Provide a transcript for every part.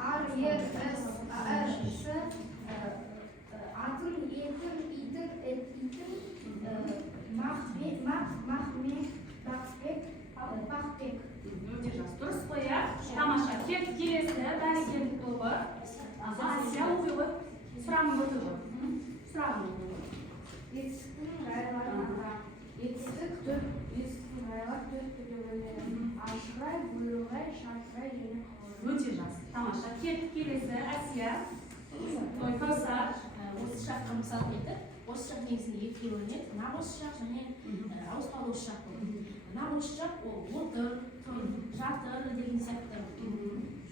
ар, ер, іс, ісі, атын, етін, итін, махмет, бақбек. Өте жақсы. Дұрыс қой, иә? Тамаша. Келесі бәрекелді тобы. Асия оқи ғой. Сұрағын оқи ғой. Сұрағын оқи ғой. Есіктің райлар төрт түрге бөлінеді. Ашықрай, бұйрығай, шартырай және қауырай. Өте жақсы. Тамаша. Келесі Асия. Кәусар. Осы шаққа мысал келтір. Осы шақ негізінде екіге бөлінеді. Нағыз шақ және ауыспалы шақ болады. Нағыз шақ ол отыр, жатыр деген сияқты,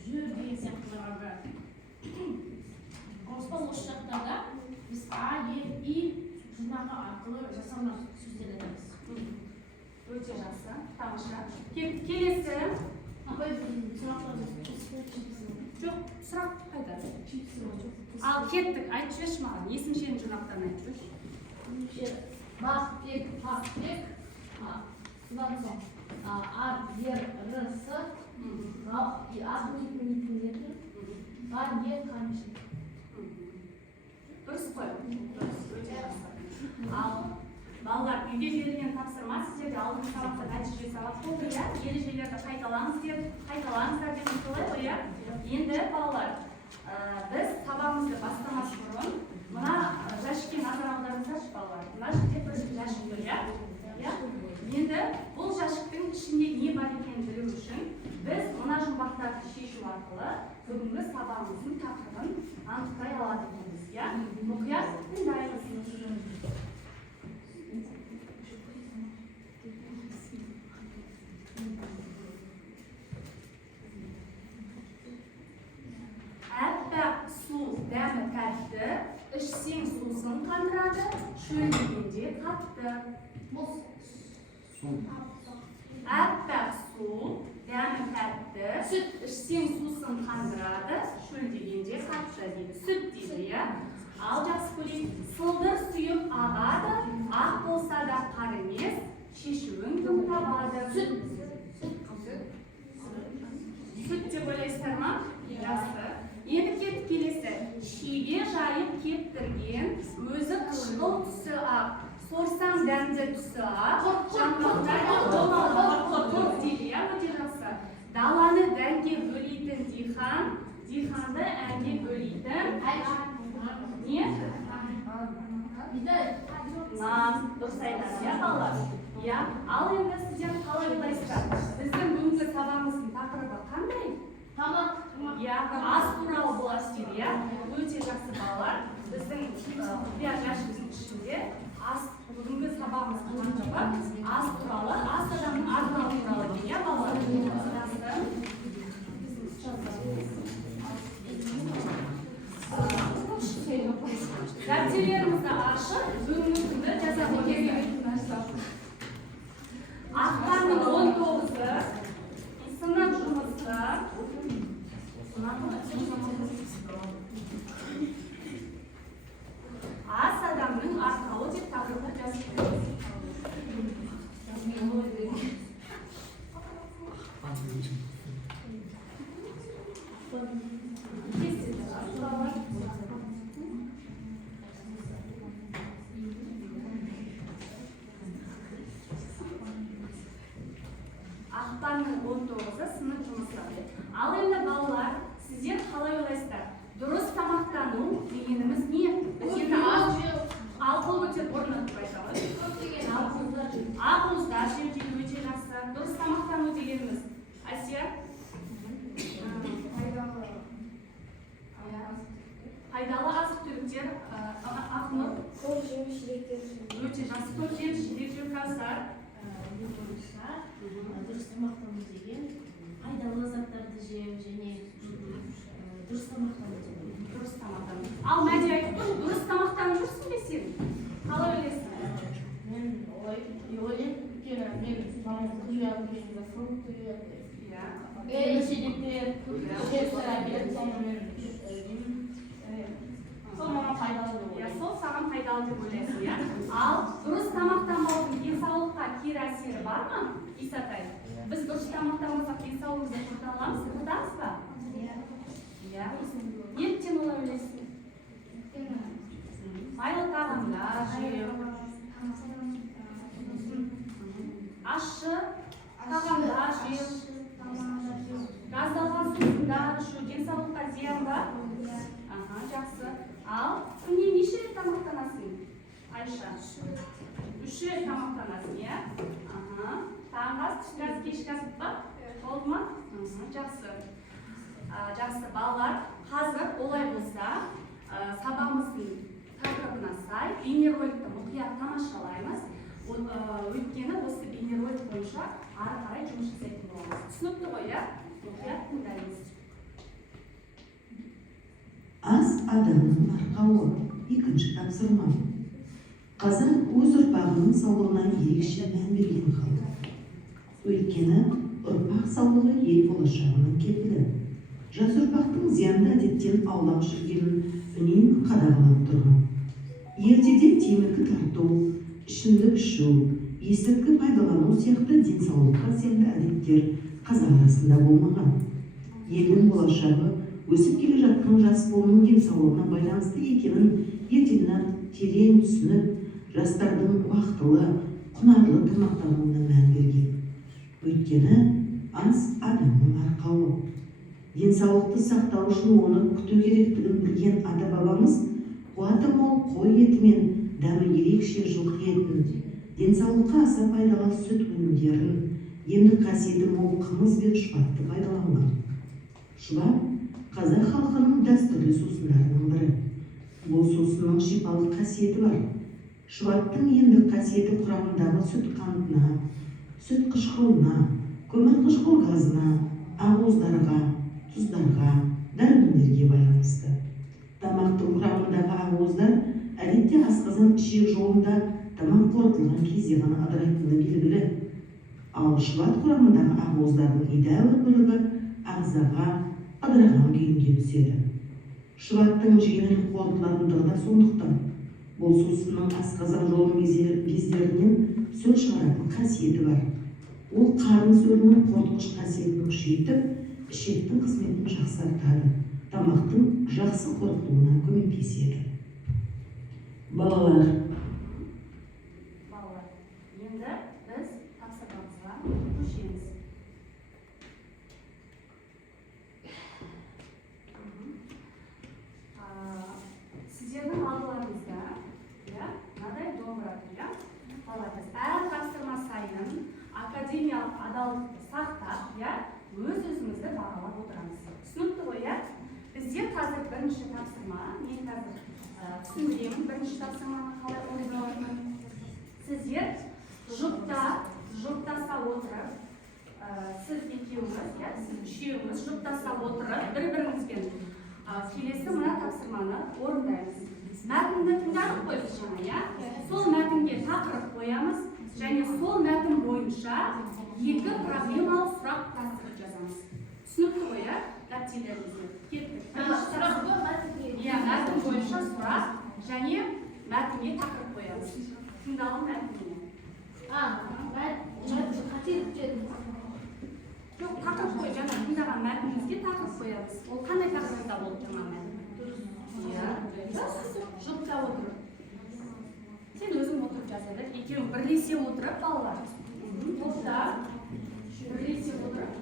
жүр деген сияқтыларға барады. Ауыспалы шақтарда біз а, е, и жұрнағы арқылы жасалған сөздер айтамыз. Өте жақсы. Тамаша. Келесі. Жоқ, сұрақ қайда? Ал кеттік, айтып жүрші маған. Есімшенің жұрнақтарын айтып жүрші. Бақбек, Пақбек, содан соң ар, ер, рысы, бар, е, қаншын. Дұрыс қой. Өте жақсы. Ал балалар, үйге берілген тапсырма сіздерге алдыңғы сабақта нәтиже сабақ болды, иә? Ережелерді қайталаңыздар деп солай ғой, иә? Енді балалар, біз сабағымызды бастамас бұрын мына жәшікке назар аударыңыздаршы балалар. Мына жерде бір жәшік бар, иә? Енді бұл жәшіктің ішінде не бар екенін білу үшін біз мына жұмбақтарды шешу арқылы бүгінгі сабағымыздың тақырыбын анықтай алады екенбіз, иә? Мұқият тыңдаймыз. Әппақ су дәмі тәтті, ішсең сусын қандырады, шөлдегенде қатты. Әппақ су дәмі тәтті, ішсең сусын қандырады, шөлдегенде қатты дейді. Сүт дейді, иә? Ал жақсы көрейік. Сылдыр сүйіп ағады, ақ болса да қар емес, шешуін кім табады? Сүт деп ойлайсыздар ма? Жақсы. Енді кетіп келесі. Шеге жайып кептірген, өзі қышқыл түсі ақ, сорсаң дәмді түсі ақ, дейді, иә, өте жақсы. Даланы дәнге бөлейтін дихан, диханды әнге бөлейтін не? Нан, дұрыс айтады, иә, балалар? Иә, ал енді сіздер қалай ойлайсыздар? Біздің бүгінгі сабағымыздың тақырыбы қандай? Тамақ. Иә, ас туралы болады дейді, иә? Өте жақсы балалар. Біздің құпия жәшігіміздің ішінде бүгінгі сабағымыздың тақырыбы ас туралы, ас адамның арнауы туралы екен, иә, балалар? Дәптерлерімізді ашып, бүгінгі күнді жаза қойыңыздар. Ақпанның 19-ы сынып жұмысы. Ас адамның арқауы деп тақырыпты жазып қойыңыз. Ақпанның 19-ы сынып жұмысы. Ал енді балалар, сіздер қалай ойлайсыздар? Дұрыс тамақтану дегеніміз не? Біз енді алқыл көтеріп орнына тұрып айтамыз. Ақуыздар жеу деген өте жақсы. Дұрыс тамақтану дегеніміз. Асия? Пайдалы азық-түліктер, Ақнұр? Көп жеміс-жидектер жеу. Өте жақсы. Көп жеміс-жидек жеу. Кәусар? Дұрыс тамақтану деген пайдалы заттарды жеу және дұрыс тамақтану деген. Дұрыс тамақтану. Ал Мәди айтып тұр, дұрыс тамақтанып жүрсің бе сен? Қалай ойлайсың? Мен ойлаймын, өйткені мен күнделікті кезінде фрукт жеміс-жидектер, жемістер әкеліп, соны мен сол маған пайдалы деп ойлаймын. Сол саған пайдалы деп ойлайсың, иә? Ал дұрыс тамақтанбаудың денсаулыққа кері әсері бар ма? Исатай, біз дұрыс тамақтанбасақ денсаулығымызды құрта аламыз ба? иә. Неліктен олай ойлайсың? Майлы тағамдар жеу, ащы тағамдар жеу, газдалған сусындар ішу денсаулыққа зиян ба? Жақсы. Ал күніне неше рет тамақтанасың? Айша? 3 рет тамақтанасың, иә? Таңғы ас, түскі ас, кешкі ас па? Болды ма? Жақсы. Жақсы, балалар, қазір олай болса, сабағымыздың тақырыбына сай бейнероликті мұқият тамашалаймыз. Өйткені осы бейнеролик бойынша ары қарай жұмыс жасайтын боламыз. Түсінікті ғой, иә? Мұқият тыңдаймыз. Ас адамның арқауы. Екінші тапсырма. Қазақ өз ұрпағының саулығына ерекше мән берген халық. Өйткені ұрпақ саулығы ел болашағының кепілі. Жас ұрпақтың зиянды әдеттен аулақ жүргенін үнемі қадағалап тұрған. Ертеден темекі тарту, ішімдік ішу, есірткі пайдалану сияқты денсаулыққа зиянды әдеттер қазақ арасында болмаған. Елдің болашағы өсіп келе жатқан жас буынның денсаулығына байланысты екенін ертеңнен терең түсініп, жастардың уақытылы, құнарлы тамақтануына мән берген. Өйткені ас адамның арқауы. Денсаулықты сақтау үшін оны күту керектігін білген ата-бабамыз қуаты мол қой еті мен дәмі ерекше жылқы етін, денсаулыққа аса пайдалы сүт өнімдерін, емдік қасиеті мол қымыз бен шұбатты пайдаланған. Шұбат қазақ халқының дәстүрлі сусындарының бірі. Бұл сусынның шипалық қасиеті бар. Шұбаттың емдік қасиеті құрамындағы сүт қантына, сүт қышқылына, көмір қышқыл газына, ақуыздарға, тұздарға, дәрумендерге байланысты. Тамақтың құрамындағы ақуыздар әдетте асқазан ішек жолында тамақ қорытылған кезде ғана ыдырайтыны белгілі. Ал шұбат құрамындағы ақуыздардың едәуір бөлігі ағзаға ыдыраған күйінде түседі. Шұбаттың жеңіл қорытылатындығы да сондықтан. Бұл сусынның асқазан жолының бездерінен сөл шығаратын қасиеті бар. Ол қарын сөлінің қорытқыш қасиетін күшейтіп, ішектің қызметін жақсартады, тамақтың жақсы қорытылуына көмектеседі. Балалар, енді біз тапсырмамызға көшеміз. Сіздердің алдыларыңызда мынадай домбыра тұр. Балалар, біз әр тапсырма сайын академиялық адалдықты сақтап, өз-өзімізді бағалап отырамыз. Түсінікті ғой, бізде қазір бірінші тапсырма, мен қазір түсіндіремін бірінші тапсырманы қалай орындалатынын. Сіздер жұптаса отырып, сіз екеуіңіз, сіз үшеуіңіз жұптаса отырып, бір-біріңізбен келесі мына тапсырманы орындаймыз. Мәтінді тыңдадық қой біз жаңа, сол мәтінге тақырып қоямыз, және сол мәтін бойынша екі проблемалық сұрақ тапсырып жазамыз. Түсінікті ғой, дәптерлеріңізге. Кеттік. Мәтін бойынша сұрақ және мәтінге тақырып қоямыз. Тыңдалым мәтініне. Жоқ, тақырып қой, жаңа тыңдаған мәтінімізге тақырып қоямыз. Ол қандай тақырыпта болып тұрған мәтін? Жұпта отырып. Сен өзің отырып жазады. Екеуің бірлесе отырып, балалар. Топта бірлесе отырып.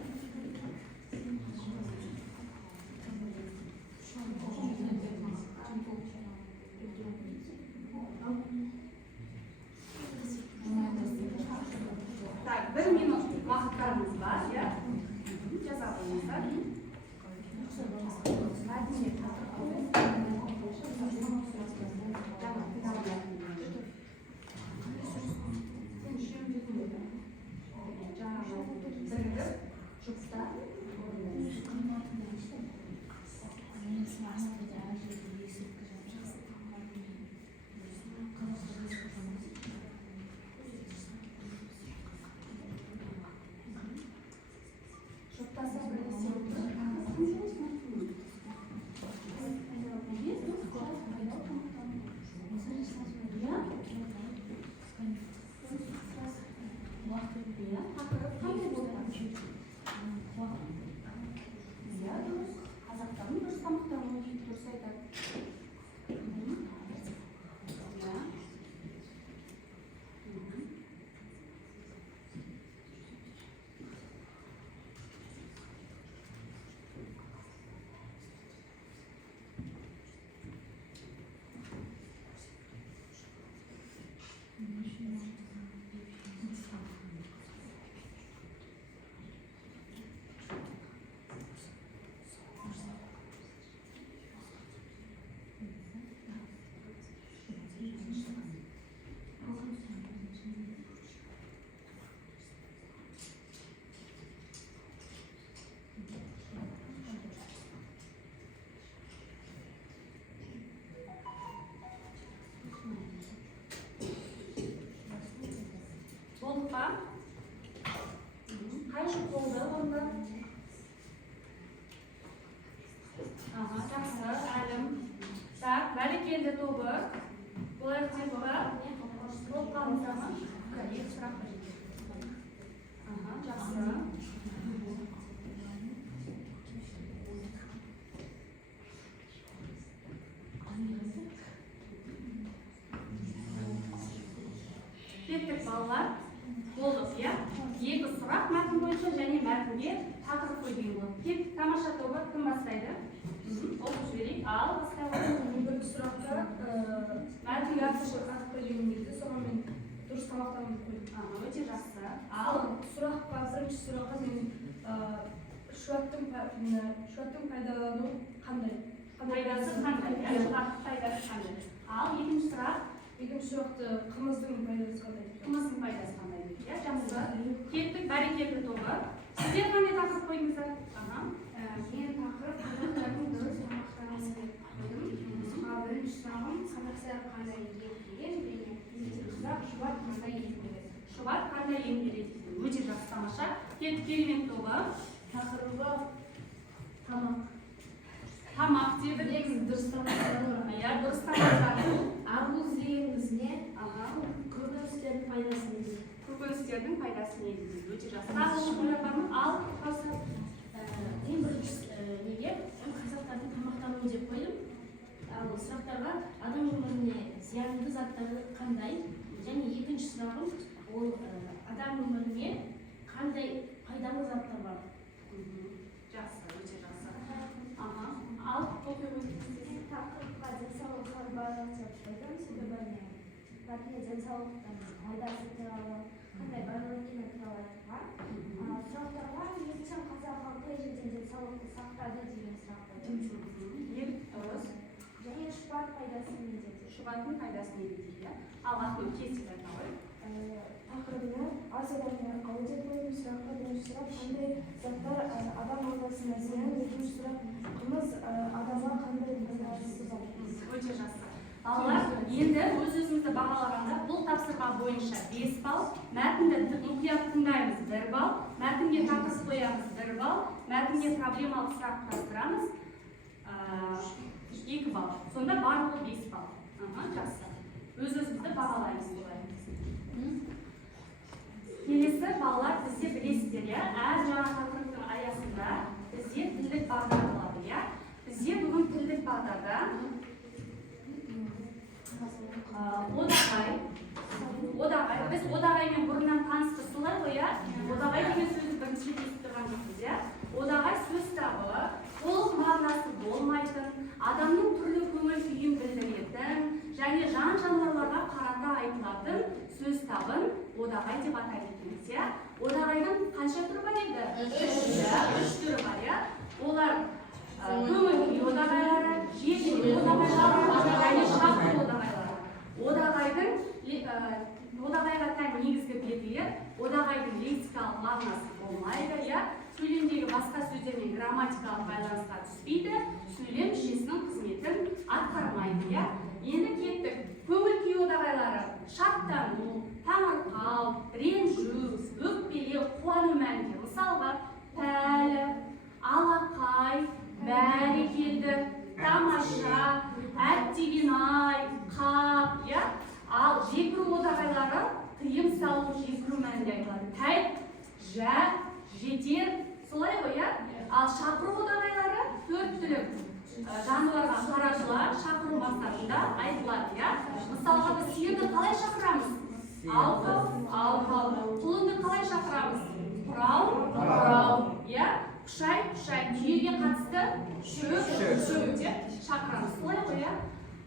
Так, 1 минут уақыттарымыз бар, жаза қойыңыздар. Болдық па? Қай жұп болды онда? Жақсы, әлім. Так, бәрекелді тобы. Бұлай қайды ба? Болып қалыңыздар ма? Екі сұрақ бар. Жақсы. Кеттік балалар. Болдық, иә? Екі сұрақ мәтін бойынша және мәтінге тақырып қойдың болады. Кет, тамаша тобы кім бастайды? Оқып жіберейік. Ал, бастайды. Бір сұрақта мәтінге атып қойдың дейді, соған мен дұрыс тамақтанып қойдым. Өте жақсы. Ал, Сұраққа, бірінші сұраққа мен шуаттың пайдалану қандай? пайдасы қандай? Шұғаттың пайдасы қандай? Ал, екінші сұрақ. Екінші сұрақты қымыздың пайдасы қандай? Қымыздың пайдасы қандай дейді? Жақсы. Кеттік, бәрекелді тобы. Сіздер қандай тақырып қойдыңыздар? Мен тақырып қазақтардың дұрыс тамақтануы деп қойдым. Бірінші сұрағым қазақтар қандай ем берген және сұрақ шұбат қандай ем береді? Шұбат қандай ем береді? Өте жақсы, тамаша. Кеттік, керемет тобы. Тақырыбы тамақ. Тамақ дедік. Негізі дұрыс тамақтану. Иә, дұрыс тамақтану. Арбуз дегеніміз не? Көкөністердің пайдасы не? Көкөністердің пайдасы не дейді? Өте жақсы. Тағы оқулар бар ма? Ал, қаусы. Ең бірінші неге қазақтардың тамақтануы деп қойдым. Ал сұрақтарға адам өміріне зиянды заттары қандай? Және екінші сұрағым ол адам өміріне қандай пайдалы заттар бар? Жақсы, өте жақсы. Ал, Тақырыпқа денсаулыққа байланысты қойдым. Себебі мәтінге денсаулықтың пайдасы туралы, қандай байлық екені туралы айтылған. Сұрақтарға ертең қазақ халқы ежелден денсаулықты сақтады деген сұрақ қойдым. дұрыс. Және шұбат пайдасы не деді? Шұбаттың пайдасы не дейді? Ал, ақыл кесіп айта ғой. Тақырыбына аз адамның арқауы деп қойдым. Сұраққа бірінші сұрақ қандай заттар адам ағзасына зиян? Екінші сұрақ қымыз адамға қандай пайдасы бар? Өте жақсы. Балалар, енді өз-өзімізді бағалағанда бұл тапсырма бойынша 5 балл, мәтінді мұқият тыңдаймыз 1 балл, мәтінге тақырып қоямыз 1 балл, мәтінге проблемалық сұрақ қарастырамыз 2 балл. Сонда барлығы 5 балл. Жақсы. Өз-өзімізді бағалаймыз бұлай. Келесі балалар, бізде білесіздер, иә? Әр жаңа тақырыптың аясында бізде тілдік бағдар болады, иә? Бізде бүгін тілдік бағдарда одағай, біз одағаймен бұрыннан таныспыз, солай ғой, иә? Одағай деген сөзді бірінші естіп тұрған жоқпыз, иә? Одағай сөз табы, толық мағынасы болмайтын, адамның түрлі көңіл күйін білдіретін және жан-жануарларға қарата айтылатын сөз табын одағай деп атайды екенбіз, иә? Одағайдың қанша түрі бар еді? 3 түрі бар, иә? Олар көңіл күй одағайлары, жеке одағайлары және шартты одағайлары. Одағайға тән негізгі белгілер, одағайдың лексикалық мағынасы болмайды, иә? Сөйлемдегі басқа сөздермен грамматикалық байланысқа түспейді, сөйлем жүйесінің қызметін атқармайды, иә? Енді кеттік. Көңіл күй одағайлары шаттану, таңырқау, ренжу, өкпелеу, қуану мәнінде. Мысалға, пәлі, алақай, бәрекелді, тамаша, әттеген-ай, қап, иә? Ал жекіру одағайлары тыйым салу, жекіру мәнінде айтылады. Тәйт, жә, жетер, солай ғой, иә? Ал шақыру одағайлары 4 түлік жануарға қаражыла шақыру мақсатында айтылады, иә? Мысалға, біз сиырды қалай шақырамыз? Ау-қау, ау-қау. Құлынды қалай шақырамыз? Құрау, құрау, иә? Құшай, түйеге қатысты шөп деп шақырамыз, солай ғой, иә?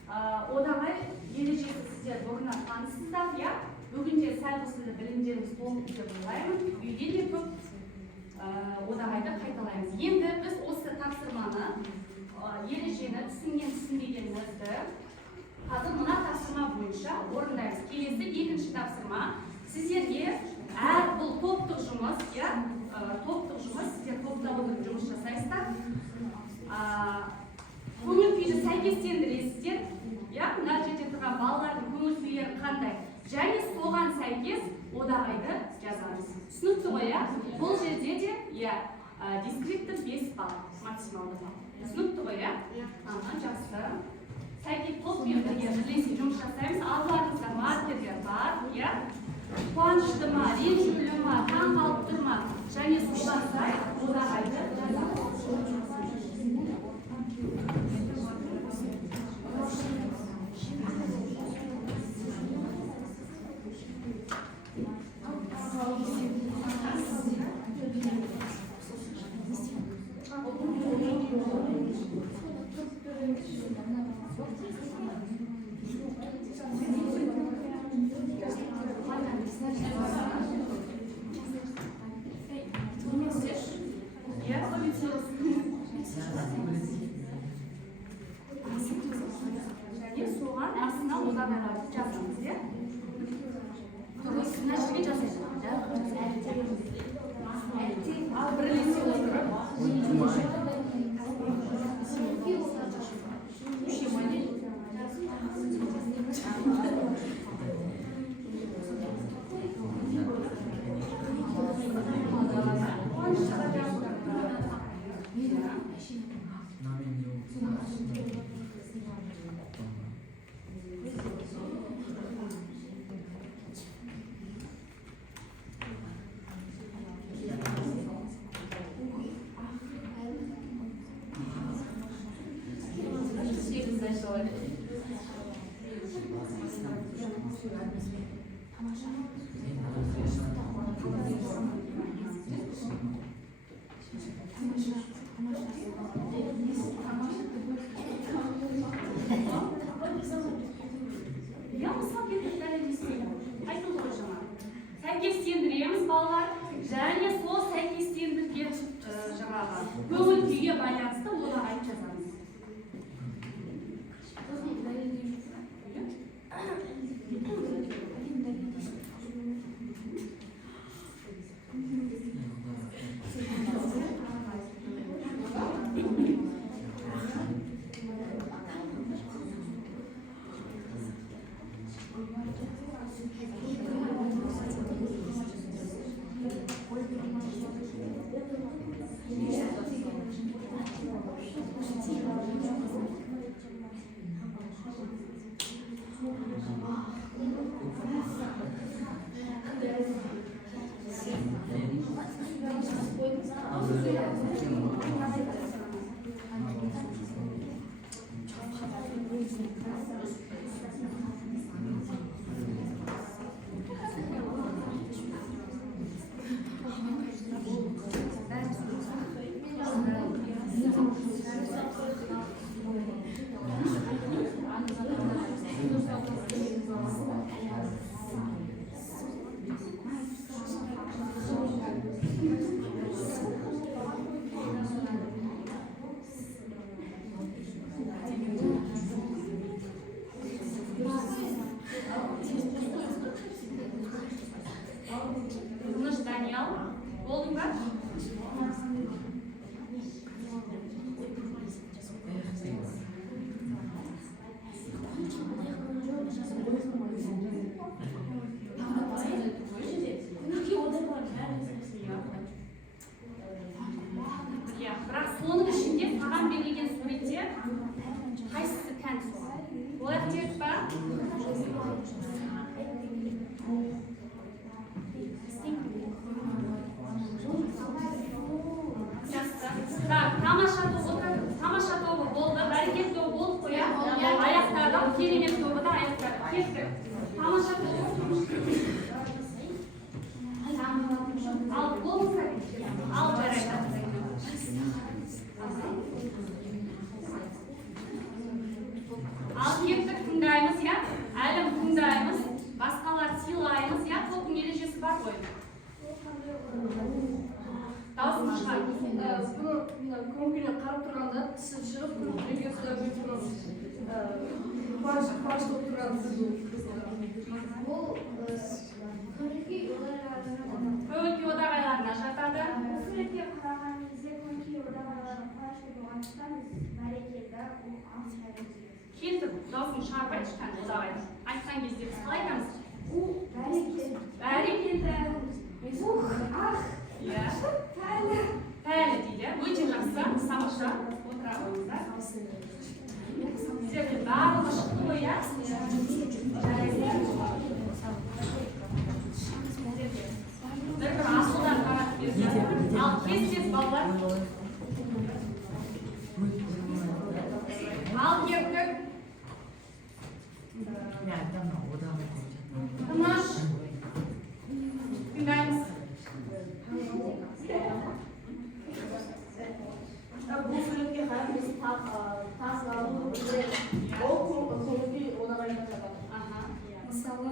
Одағай ережесі сіздер бүгін танысыздар, иә? Бүгінде сәл осындай білімдеріңіз толық деп ойлаймын. Үйде де көп одағайды қайталаймыз. Енді біз осы тапсырманы, ережені түсінбегенімізді қазір мына тапсырма бойынша орындаймыз. Келесі екінші тапсырма сіздерге бұл топтық жұмыс, топтық жұмыс, сіздер топта отырып жұмыс жасайсыздар. Көңіл күйді сәйкестендіресіздер. Мына жерде тұрған балалардың көңіл күйлері қандай? Және соған сәйкес одағайды жазамыз. Түсінікті ғой, бұл жерде де дескриптор 5 балл, максималды балл. Түсінікті ғой, жақсы. Сәйкес топпен бірге бірлесе жұмыс жасаймыз. Алдыларыңызда маркерлер бар, қуанышты ма, ренжулі ма, таң қалып тұр ма, және соған сай одағайды жазамыз. Және соған астына одағайларды жазамыз, дұрыс, мына жерге жасайсыз. Ал бірлесе отырып. Сәйкестендіреміз балалар, және сол сәйкестендірген көңіл күйге байланысты одағайды жазамыз. Болдың ба? Бірақ соның ішінде саған берілген суретте қайсысы тән соған? Олай керек па? Тамаша тобы болды, бәрекет тобы болды қоя. Аяқтардан керемет тобы да аяқтар. Кеттік. Тамаша тобы. Ал болса, ал жарайды. Ал кеттік. қуанышты болып тұрамыз. бұл көңіл-күй одағайларына Көңіл-күй одағайларына жатады. суретке қараған кезде көңіл-күй одағайлары қуанышты болғандықтан біз бәрекелді ол аңсайды. Келтір, дауысын шығарып айтшы қандай одағайды. Айтқан кезде біз қалай айтамыз? Бәрекелді. Бәрекелді. Ах, Иә. пәлі. Пәлі дейді. Өте жақсы. Самаша. Отыра қойыңыздар. Сіздерде барлығы шықты ғой, иә? Бір асылдан қарап берді. Ал кез балалар. Ал кеттік. Тыныш. Тыңдаймыз. бұл суретке қарап біз тас алу ол көңіл-күй одағайына жатады. Аха, иә. Мысалы,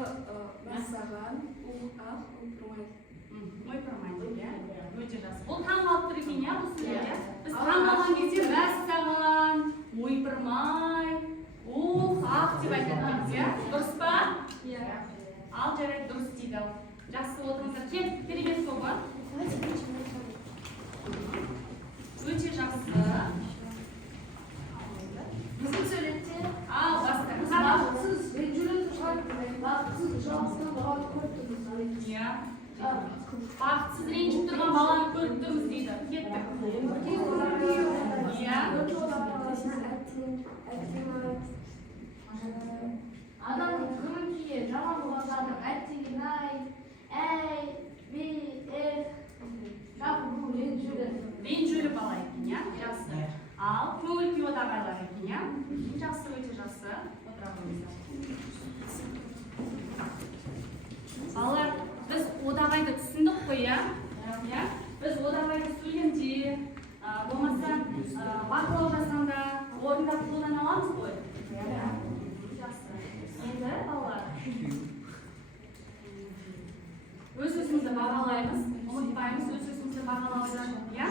мәссаған, ақ, Ойпырмайды, иә? Өте жақсы. Бұл таң қалып тұр екен, иә, бұл сурет, иә? Біз таң қалған кезде мәссаған, ойпырмай, ақ деп айтатынбыз, иә? Дұрыс па? Иә. Ал жарайды, дұрыс дейді. Жақсы отырыңыздар. Кет, керемет тобы. Өте жақсы. Біздің суретте Ал бастаймыз. бақытсыз жүріп тұрған бақытсыз жалғызған баланы көріп тұрмыз. Иә. Бақытсыз ренжіп тұрған баланы көріп тұрмыз дейді. Кеттік. Иә. Адам көңіл-күйі жаман болғандардың әттеген-ай, әй, жалпы бұл Ренжулі бала екен, иә? Жақсы. Ал көңіл-күй одағайлар екен, иә? Жақсы, өте жақсы. Отыра қойыңыздар. Балалар, біз одағайды түсіндік қой, иә? Біз одағайды сөйлемде, болмаса бақылау жасанда, орындап қолдана аламыз ғой? Жақсы. Енді балалар, өз-өзімізді бағалаймыз, ұмытпаймыз өз-өзімізді бағалауды, иә?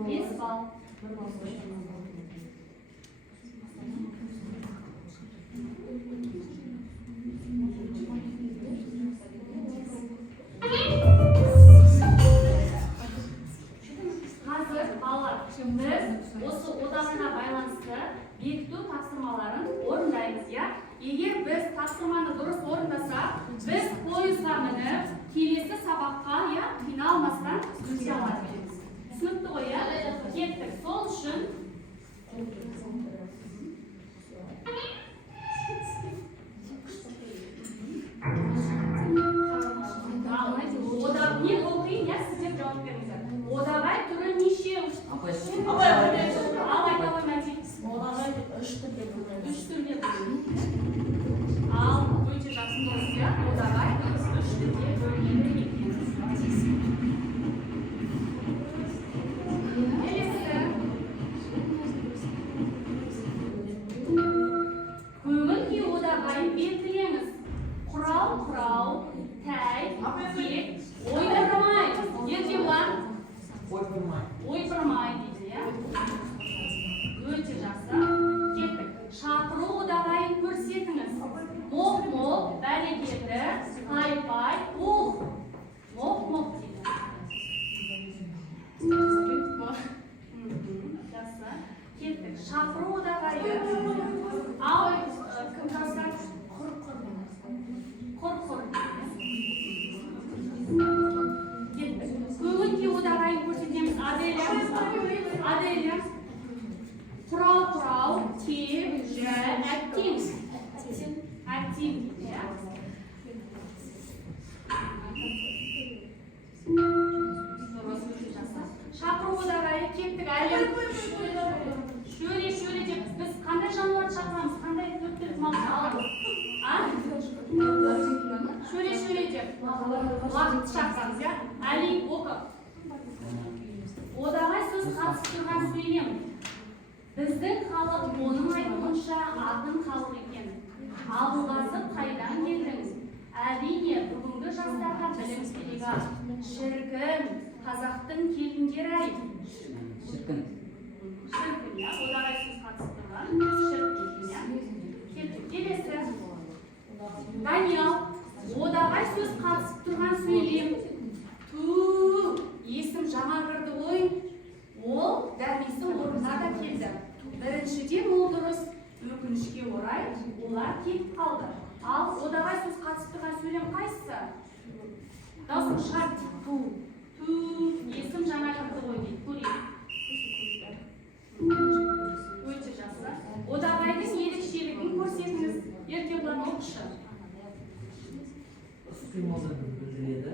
5 балл. Қазір балалар, біз осы одағына байланысты бекіту тапсырмаларын орындаймыз, иә? Егер біз тапсырманы дұрыс орындасақ, біз пойызға мініп, келесі сабаққа, иә, қиналмастан өте аламыз. Түсінікті ғой, иә? Кеттік. Сол үшін не оқиын, иә, сіздер жауап беріңіздер. Одағай түрі нешеу? Ал айта қоймайды. Одағай 3 түрде бөлінеді. 3 түрде бөлінеді. Ал өте жақсы дұрыс, иә? Одағай 3 түрде бөлінеді екен. Көңіл-күй одағай белгілеңіз. Құрау, тәй, тек, ойпырмай. Еркебұлан? Ойпырмай дейді, иә? Өте жақсы. Кеттік. Шақыру одағайын көрсетіңіз. Моқ-моқ, бәрекелді, пай-пай, ух. Моқ-моқ дейді. Жақсы. Кеттік. Шақыру одағайы. Ал, кім жазса? Құр-құр. Кеттік. Көңіл-күй одағайын көрсетеміз. Аделя. Құрау, тек, жәл, әттен. Әттен. Шақыру одағайы кеттік. Әлем. Шөре деп біз қандай жануарды шақырамыз? Қандай төрт малды аламыз? Шөре деп уақытты шақырамыз, иә? Әлем оқы. Одағай сөз қатысып тұрған сөйлем. Біздің халық оның айтуынша атын халық екен. Абылғазы қайдан келдіңіз? Әрине, бүгінгі жастарға білім керек. Шіркін, қазақтың келіндері-ай. Шіркін, иә, одағай сөз қатысып тұрған. өкінішке орай олар кетіп қалды. Ал одаға сөз қатысып тұрған сөйлем қайсысы? Дауысын шығар. Ту. Есім жаңа кірді ғой дейді. Көрейік. Өте жақсы. Одағайдың ерекшелігін көрсетіңіз. Еркебұлан оқышы. Іс-қимылды білдіреді,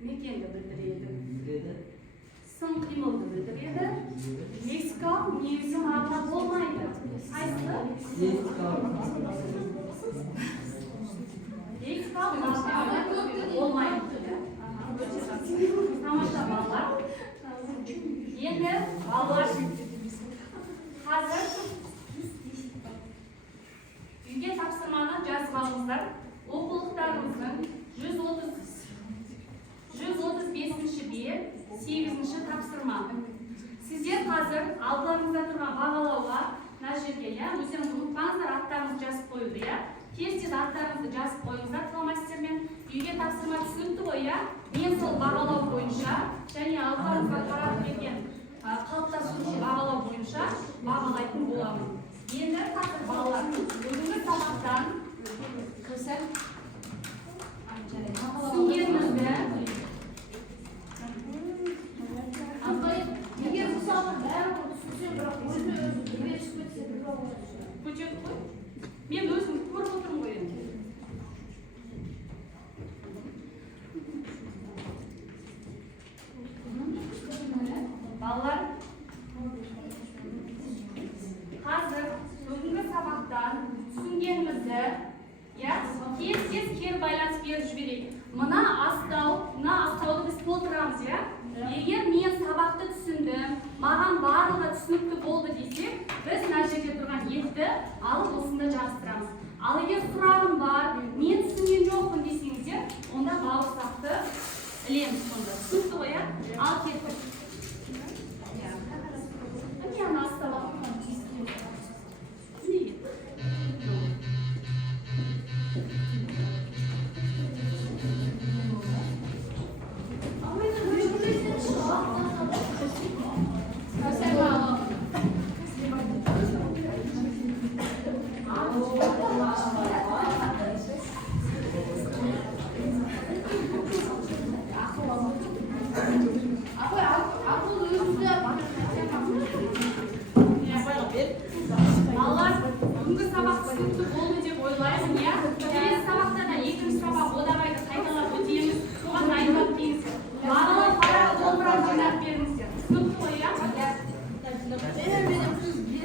Мекенді білдіреді. Сын қимылды білдіреді. Лексикалық негізгі мағына болмайды. Қайсысы? Лексикалық мағына болмайды. Тамаша балалар. Енді балалар қазір үйге тапсырманы жазып алыңыздар. Оқулықтарымыздың 135-ші бет, 8-ші тапсырма. Сіздер қазір алдыларыңызда тұрған бағалауға, мына жерге, өздеріңіз ұмытпаңыздар, аттарыңызды жазып қоюды, тез аттарыңызды жазып қойыңыздар фломастермен. Үйге тапсырма түсінікті ғой, мен сол бағалау бойынша және алдыларыңызға қарап берген қалыптасушы бағалау бойынша бағалайтын боламын. Енді қазір балалар бүгінгі сабақтан түсінгенімізді егер мысалы бәрі түсінсе, бірақ өзі-өзі үйретіп кетсе, көтеріп қой. Мен өзім көріп отырмын ғой енді. Балалар, қазір бүгінгі сабақтан түсінгенімізді тез кері байланыс беріп жіберейік. Мына астауды біз толтырамыз, Егер мен сабақты түсіндім, маған барлығы түсінікті болды десек, біз мына жерде тұрған етті алып осында жабыстырамыз. Ал егер сұрағым бар, мен түсінген жоқпын десеңіздер, онда бауырсақты ілеміз сонда. Түсінікті ғой, Ал кеттік. Балалар, бүгінгі сабақ түсінікті болды деп ойлаймын, Келесі